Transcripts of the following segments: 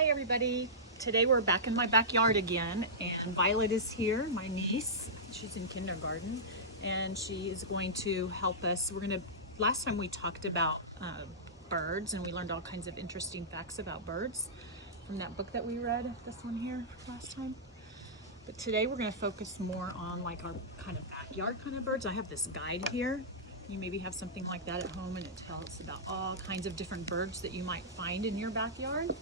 Hi everybody. Today we're back in my backyard again and Violet is here, my niece. She's in kindergarten and she is going to help us. Last time we talked about birds and we learned all kinds of interesting facts about birds from that book that we read, this one here last time. But today we're going to focus more on like our kind of backyard kind of birds. I have this guide here. You maybe have something like that at home and it tells about all kinds of different birds that you might find in your backyard.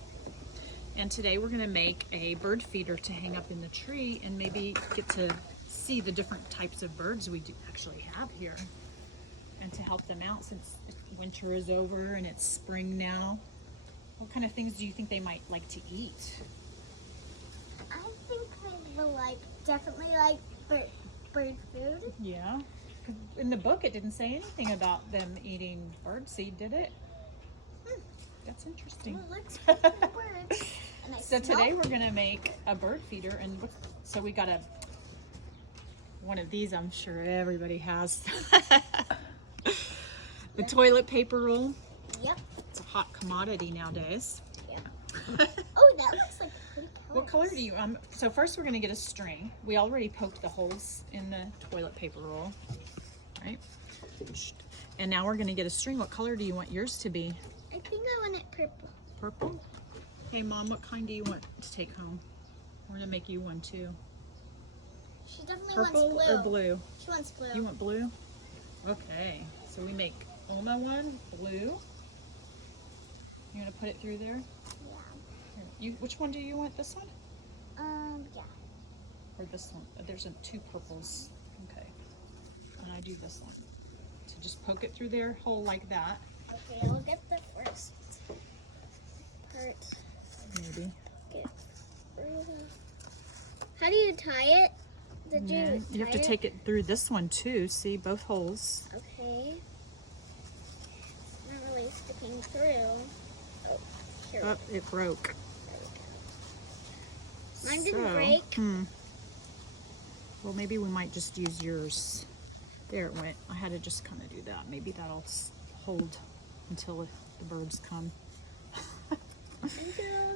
And today we're going to make a bird feeder to hang up in the tree and maybe get to see the different types of birds we do actually have here and to help them out since winter is over and it's spring now. What kind of things do you think they might like to eat? I think they will definitely like bird food. Yeah. In the book it didn't say anything about them eating bird seed, did it? That's interesting. Well, let's pick the birds. So today we're gonna make a bird feeder, and so we got one of these. I'm sure everybody has the toilet paper roll. Yep. It's a hot commodity nowadays. Yep. Oh, that looks like pretty colors. What color do you? So first we're gonna get a string. We already poked the holes in the toilet paper roll, right? And now we're gonna get a string. What color do you want yours to be? I think I want it purple. Purple? Hey Mom, what kind do you want to take home? We're gonna make you one too. She definitely Purple wants blue. or blue? She wants blue. You want blue? Okay, so we make Oma one, blue. You wanna put it through there? Yeah. Which one do you want? This one? Yeah. Or this one? There's two purples. Okay. And I do this one. So just poke it through their hole like that. Okay, I'll get the first part. Maybe. Okay. How do you tie it? You have to take it through this one too. See, both holes. Okay. Not really sticking through. Oh, here. Oh, it broke. Mine didn't break. Well, maybe we might just use yours. There it went. I had to just kind of do that. Maybe that'll hold until the birds come.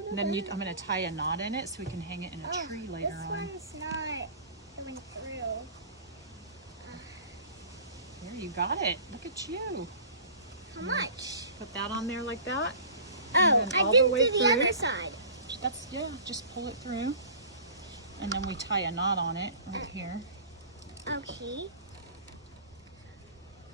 And then I'm going to tie a knot in it so we can hang it in a tree later on. This one's not coming through. There, you got it. Look at you. How much? Put that on there like that. Oh, I didn't do the other side. Yeah, just pull it through. And then we tie a knot on it right here. Okay.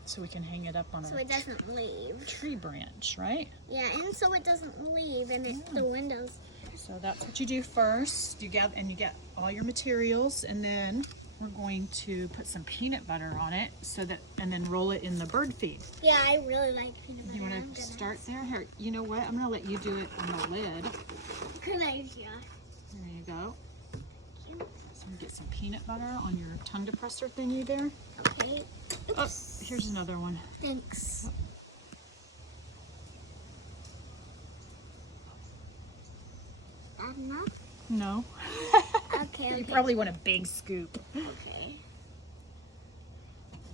So we can hang it up on So a it doesn't leave. tree branch, right? Yeah, and so it doesn't leave and the windows. So that's what you do first. You get all your materials, and then we're going to put some peanut butter on it and then roll it in the bird feed. Yeah, I really like peanut butter. You want to start there? Here, you know what? I'm going to let you do it on the lid. Good idea. There you go. So get some peanut butter on your tongue depressor thingy there. Okay. Oh, here's another one. Thanks. That enough? No. Okay. You probably want a big scoop. Okay.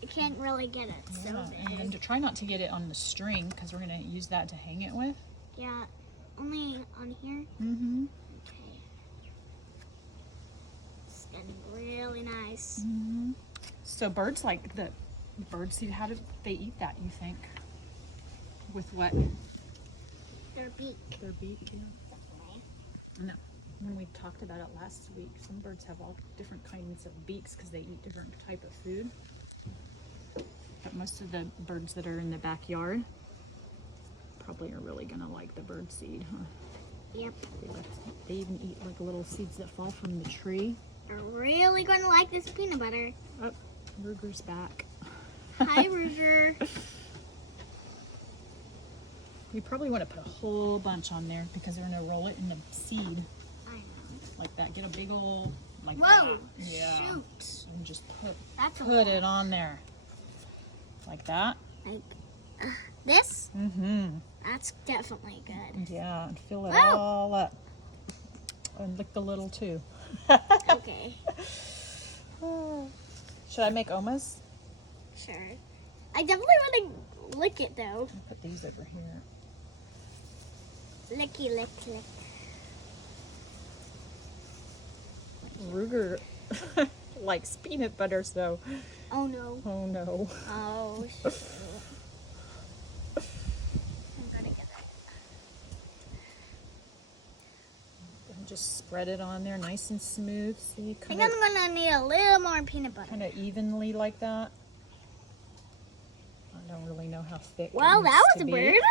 I can't really get it so big. And to try not to get it on the string because we're going to use that to hang it with. Yeah, only on here? Mm-hmm. Okay. It's getting really nice. Mm-hmm. So birds like the bird seed, how do they eat that, you think? With what? Their beak. Their beak, yeah. No. When we talked about it last week, some birds have all different kinds of beaks because they eat different type of food. But most of the birds that are in the backyard probably are really gonna like the bird seed, huh? Yep. They even eat like little seeds that fall from the tree. They're really going to like this peanut butter. Oh, Ruger's back. Hi, Ruger. You probably want to put a whole bunch on there because we're gonna roll it in the seed. I know. Like that. Get a big old like Whoa! that. Yeah. Shoot! And just That's put it on there. Like that. Like this? Mm-hmm. That's definitely good. Yeah, and fill it Whoa. all up. And lick the little too. Okay. Should I make Oma's? Sure. I definitely want to lick it though. I'll put these over here. Licky lick lick. Ruger likes peanut butter, so. Oh no. Oh no. Oh shoot. I'm gonna get it. And just spread it on there nice and smooth. See, I think kind I'm gonna need a little more peanut butter. of evenly like that. I don't really know how thick. Well, it that needs was to a be. bird.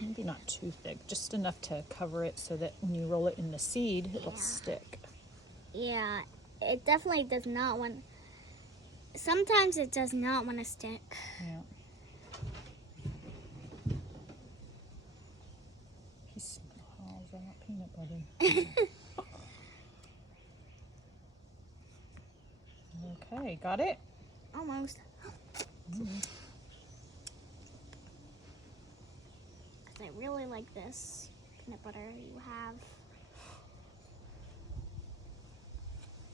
Maybe not too thick, just enough to cover it so that when you roll it in the seed, it'll Yeah. stick. Yeah, it definitely does not want. Sometimes it does not want to stick. Yeah. He smells that peanut butter. Okay, got it? Almost. 'Cause I really like this peanut butter you have.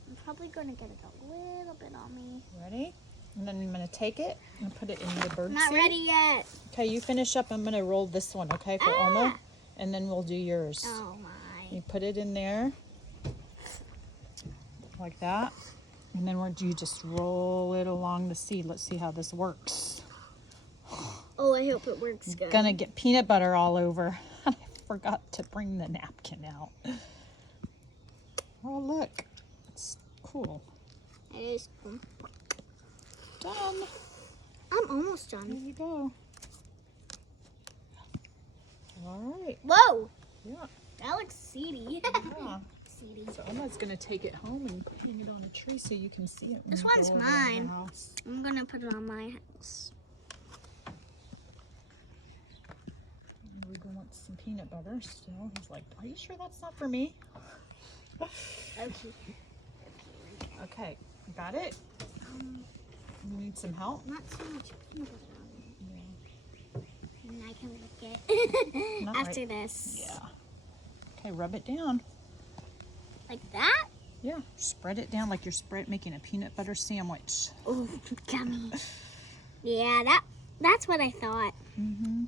I'm probably going to get it a little bit on me. Ready? And then I'm going to take it and put it in the bird I'm not seed. ready yet. Okay, you finish up. I'm going to roll this one, okay, for Ah! Oma. And then we'll do yours. Oh my. You put it in there. Like that. And then you just roll it along the seed. Let's see how this works. Oh, I hope it works good. Gonna get peanut butter all over. I forgot to bring the napkin out. Oh, look. It's cool. It is cool. Done. I'm almost There done. you go. All right. Whoa, Yeah. that looks seedy. Yeah. Seedy. So Emma's gonna take it home and hang it on a tree so you can see it. When This you one's go over to the mine. house. I'm gonna put it on my house. Ruger wants some peanut butter still. He's like, "Are you sure that's not for me?" Okay. Okay, got it. You need some help? Not so much peanut butter on it. Yeah. And I can lick it Not after right. this. Yeah. Okay, rub it down. Like that? Yeah, spread it down like you're making a peanut butter sandwich. Oh, gummy. Yeah, that's what I thought. Mm-hmm.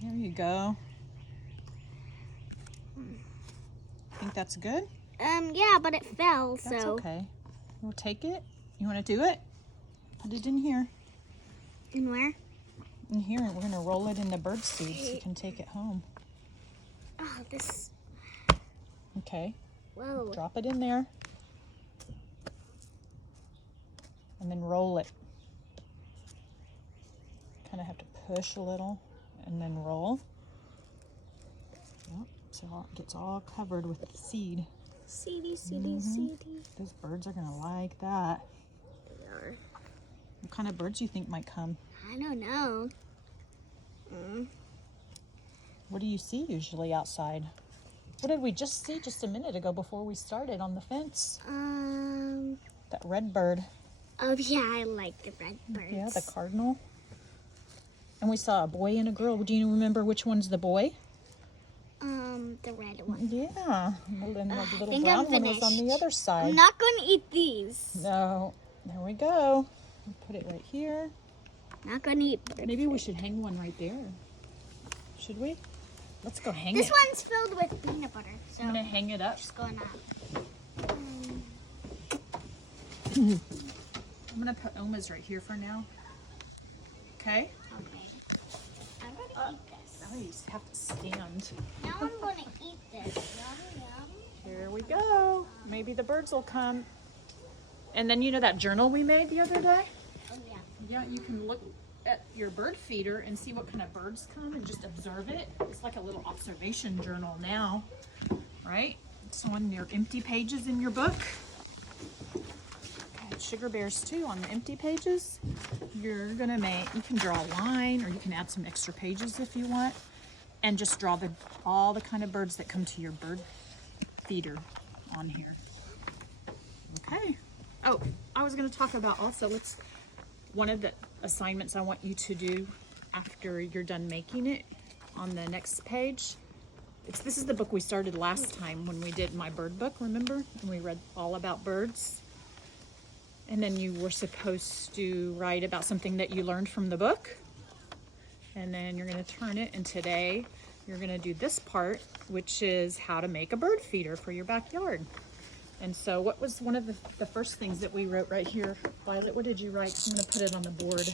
There you go. Think that's good? Yeah, but it fell, That's so. okay. We'll take it. You want to do it? Put it in here. And where? In here, and we're going to roll it in the bird seed so you can take it home. Oh, this. Okay. Whoa. Drop it in there. And then roll it. Kind of have to push a little and then roll. Yep, so it gets all covered with the seed. Seedy, seedy, seedy. Those birds are gonna like that. They are. What kind of birds do you think might come? I don't know. What do you see usually outside? What did we just see just a minute ago before we started on the fence? That red bird. Oh yeah, I like the red birds. Yeah, the cardinal. And we saw a boy and a girl. Do you remember which one's the boy? The red one. Yeah, and the little think brown I'm one was on the finished. other side. I'm not going to eat these. No, there we go. Put it right here. Not going to eat bird. Maybe we should hang one right there. Should we? Let's go hang This it. one's filled with peanut butter, so I'm gonna hang it up. just gonna. I'm gonna put Oma's right here for now. Okay. Okay. I'm gonna eat this. Now you have to stand. Now I'm gonna eat this. Yum yum. Here we go. Maybe the birds will come. And then you know that journal we made the other day? Oh yeah. Yeah, you can look at your bird feeder and see what kind of birds come and just observe it. It's like a little observation journal now, right? It's on your empty pages in your book. Okay, sugar bears too on the empty pages. You're gonna you can draw a line or you can add some extra pages if you want and just draw all the kind of birds that come to your bird feeder on here. Okay. Oh, I was gonna talk about also, one of the assignments I want you to do after you're done making it on the next page. This is the book we started last time when we did my bird book, remember? And we read all about birds. And then you were supposed to write about something that you learned from the book. And then you're gonna turn it, and today you're gonna do this part, which is how to make a bird feeder for your backyard. And so what was one of the first things that we wrote right here? Violet, what did you write? I'm going to put it on the board.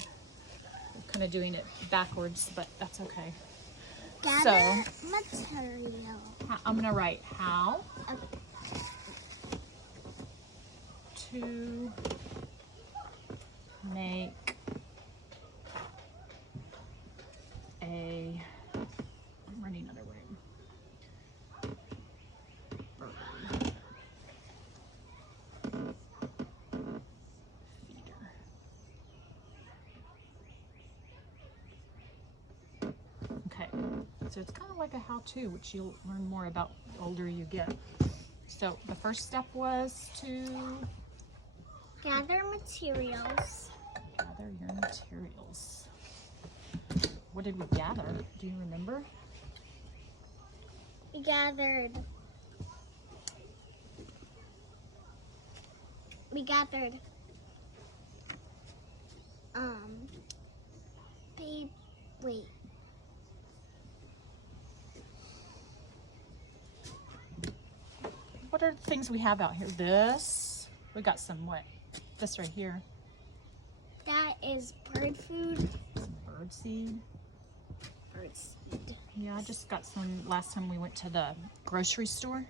I'm kind of doing it backwards, but that's okay. Gather material. I'm going to write how Okay. to make a, I'm running out of room. Bird feeder. Okay, so it's kind of like a how-to, which you'll learn more about the older you get. So the first step was to Gather materials. gather your materials. What did we gather? Do you remember? We gathered. Wait. What are the things we have out here? This. We got some what? This right here. That is bird food. Some bird seed. Bird seed. Yeah, I just got some last time we went to the grocery store.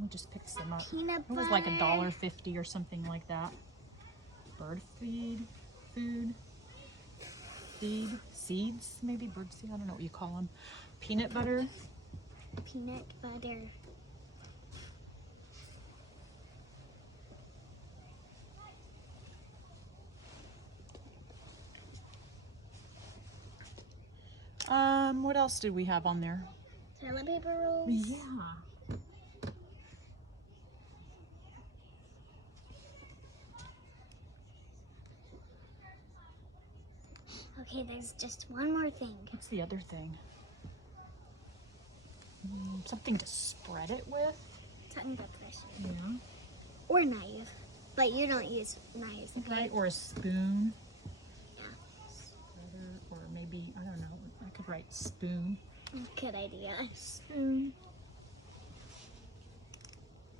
We just picked some up. Peanut It butter. was like $1.50 or something like that. Bird feed, food, seed, seeds, maybe bird seed. I don't know what you call them. Peanut butter. Peanut butter. What else did we have on there? Toilet paper rolls. Yeah. Okay, there's just one more thing. What's the other thing? Something to spread it with. Tongue depression. Yeah. Or knife. But you don't use knives. Okay. Or a spoon. Yeah. Spreader, or maybe, I don't know. I could write spoon. Good idea. Spoon.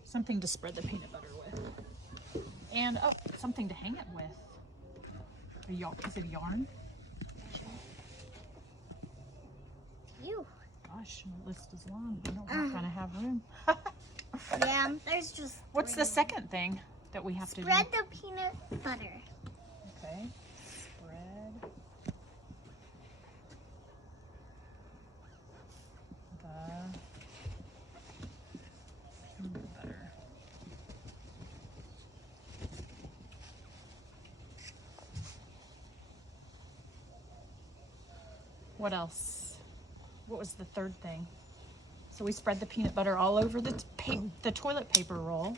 Something to spread the peanut butter with. And, oh, something to hang it with. A yarn. Is it yarn? You. Gosh, my list is long. I don't know if I'm gonna have room. Yeah, there's just. What's the second thing that we have to do? Spread the peanut butter. Okay. Spread the peanut butter. What else? What was the third thing? So we spread the peanut butter all over the toilet paper roll.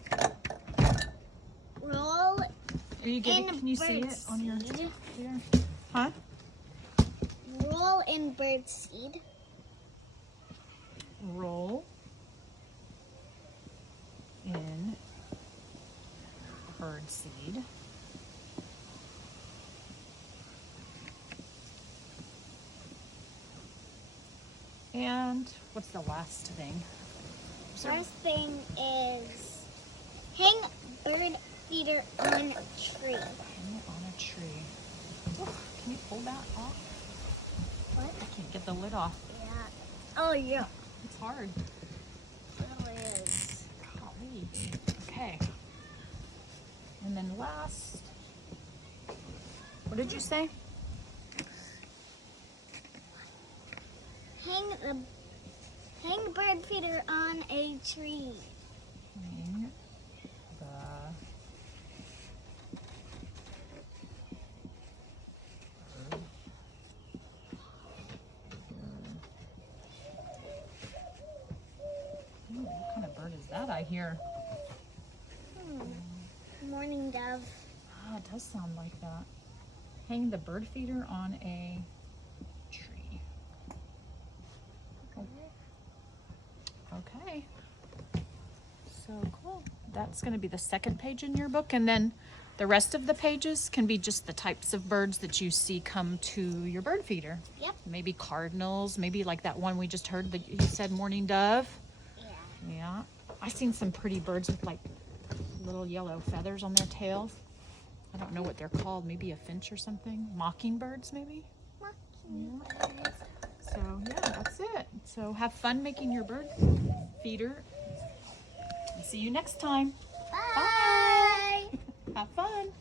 Roll Are you getting? in Can you see bird it on your seed. here? Huh? Roll in bird seed. Roll in bird seed. And what's the last thing? First thing is hang bird feeder on tree. Hang it on a tree. Oh, can you pull that off? What? I can't get the lid off. Yeah. Oh yeah. It's hard. It really is. Golly. Okay. And then last, what did you say? Hang bird feeder on a tree. Hang the Ooh, what kind of bird is that I hear? Morning dove. Ah, it does sound like that. Hang the bird feeder on a tree. Okay. So cool. That's going to be the second page in your book, and then the rest of the pages can be just the types of birds that you see come to your bird feeder. Yep. Maybe cardinals, maybe like that one we just heard that you said morning dove. Yeah. Yeah. I've seen some pretty birds with like little yellow feathers on their tails. I don't know what they're called. Maybe a finch or something. Mockingbirds, maybe? Mockingbirds. So, yeah, that's it. So, have fun making your bird feeder. See you next time. Bye. Have fun.